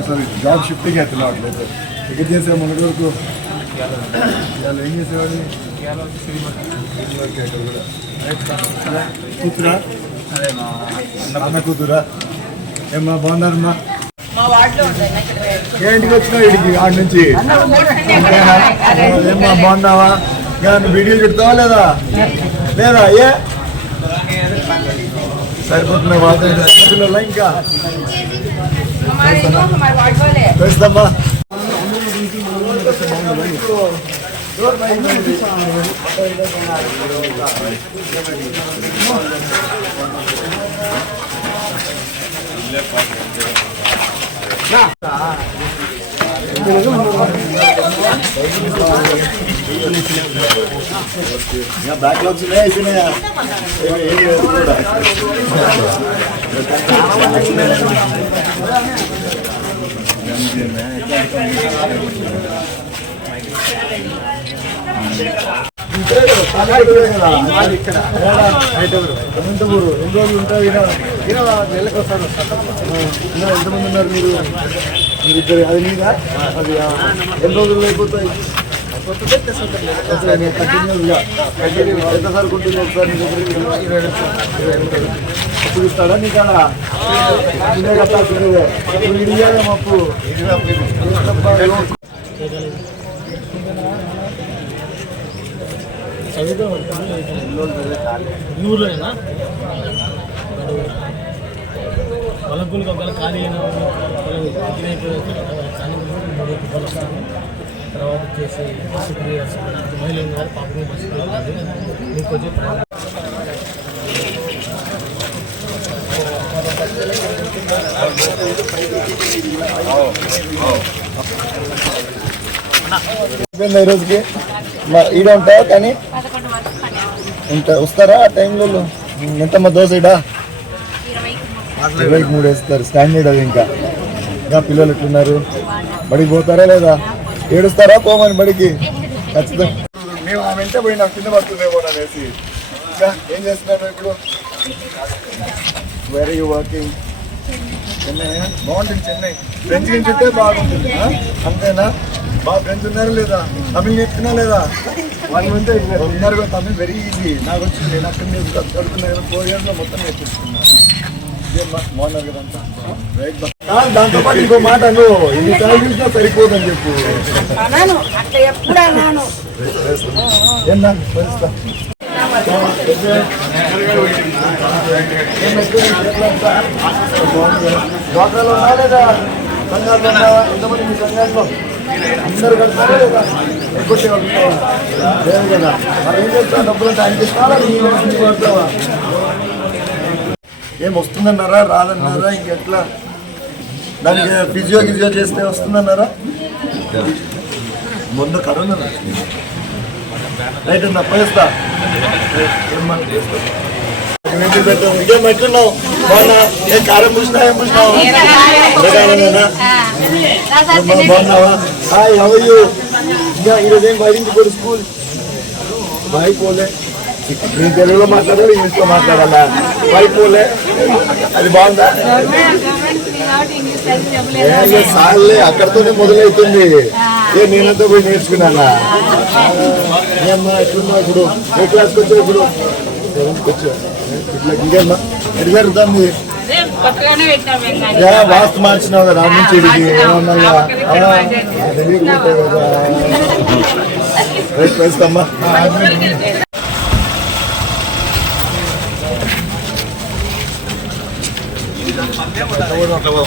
Sir job shifting అవుతుంది అట్లయితే ticket చేసే మొన్నటి వరకు ఇవాళ ఏం చేసేవాడిని కూతురా అన్న కూతురా ఏమ్మా బాగున్నారమ్మా మా ఏ ఇంటికి వచ్చినావు ఇడికి ఆడి నుంచి అంతేనా? ఏమ్మా బాగున్నావా ఇంకా నువ్వు వీడియోలు పెడతావా లేదా లేదా ఏ सरपुट में बात है। चलो लाइन का। हमारे तो हमारे वार्ड वाले हैं दस तो दफ़ा ना। ఏమి- ఏమి లేదు కూడా. అనంతపూరు ఎన్ని రోజులు ఉంటారు ఈయన నెలకు వస్తారు ఈయన ఎంతమంది ఉన్నారు మీరు మీరు ఇద్దరు అది మీద అది ఆ, ఎన్ని రోజులు అయిపోతాయి ఎంత సార్ ఉంటుంది ఒకసారి మీ దగ్గరికి ఇరవై ఇస్తాడా నీ కాడ ఇదే ఇడియాలి అప్పు ఊర్లోనేనా? పొలంకులకు ఒకవేళ ఖాళీ అయినా పొలం దగ్గర అయిపోయిన తర్వాత వచ్చేసి సుప్రియ మహిళలు ఉన్నారు పాపం బస్సు మీకు వచ్చి అయిపోయిందా ఈ ఈడ ఉంటాయా కానీ? ఉంటా వస్తారా ఆ టైంలో? ఎంతమ్మా దోశ ఈడ? ఇరవైకి మూడు వేస్తారు స్టాండర్డ్ అది ఇంకా. ఇంకా పిల్లలు ఎట్లున్నారు? బడికి పోతారా లేదా? ఏడుస్తారా? పోమని బడికి. ఖచ్చితంగా. మేము ఆ వెంట పోయినా కింద పడుతుందేమో అనేసి. ఇంకా ఏం చేస్తున్నారు ఇప్పుడు? వెరీ యూ వర్కింగ్ చెన్నై బాగుంటుంది చెన్నై. ఫ్రెండ్స్ నుంచి బాగుంటుంది. అంతేనా? బాగా ఫ్రెండ్స్ ఉన్నారా లేదా? తమిళ్ నేర్చుకున్నా లేదా? వాళ్ళు ఉంటే ఉన్నారు కదా తమిళ్ వెరీ ఈజీ నాకు వచ్చింది నేను అక్కడ నేను చదువుకున్నా కదా ఫోర్ ఇయర్స్లో మొత్తం నేర్చుకున్నాను ఇదే బా- బాగున్నారు కదంతా అంతా? రైట్ బా. ఆ, దాంతో పాటు ఇంకో మాట చూసినా సరిపోదని చెప్పు. అన్నాను అట్లా ఎప్పుడు అన్నాను? ఏందా? పరిస్థితి? డ్వాక్రాలో ఉన్నా లేదా? సంఘాల్లో ఉన్నావా ఎంతమంది మీ సంఘాల్లో? అందరు కడతారా లేదా? ఎగ్గొట్టే వాళ్ళు ఉన్నావా? లేదు కదా. మరి ఏం చేస్తావు? డబ్బులు అంటే ఆయనకి ఇస్తావా? నీ ఇంటికి పడతావా? ఏం వస్తుందన్నారా? రాదన్నారా? ఇంకెట్లా? దానికి ఫిజియో గిజియో చేస్తే వస్తుందన్నారా? మొన్న కరోనా వచ్చింది. రైట్ అన్న పోయిస్తా. ఇంకేం ఎట్లున్నావు బాగున్నా ఏం కారం పూసినా ఏం పూసినావు? బాగున్నావా హాయ్ హౌ ఇంకా ఈరోజు ఏం బయటికి పోడు స్కూల్? బాయ్ పోలే. నేను తెలుగులో మాట్లాడాలి ఇంగ్లీష్లో మాట్లాడాలా? బాయ్ పోలే. అది బాగుందా? సార్లే అక్కడతోనే మొదలవుతుంది. ఏ నేనంతా పోయి నేర్చుకున్నానా? ఏమ్మా ఎట్లున్నావు ఇప్పుడు ఏ క్లాస్కి వచ్చావు ఇప్పుడు? వచ్చావు. ఇట్లా ఇంకేమ్మా ఎటు జరుగుతుంది? వాస్తు మార్చినావు కదా నుంచి ఇడికి కదా రైట్ వేస్తామ్మా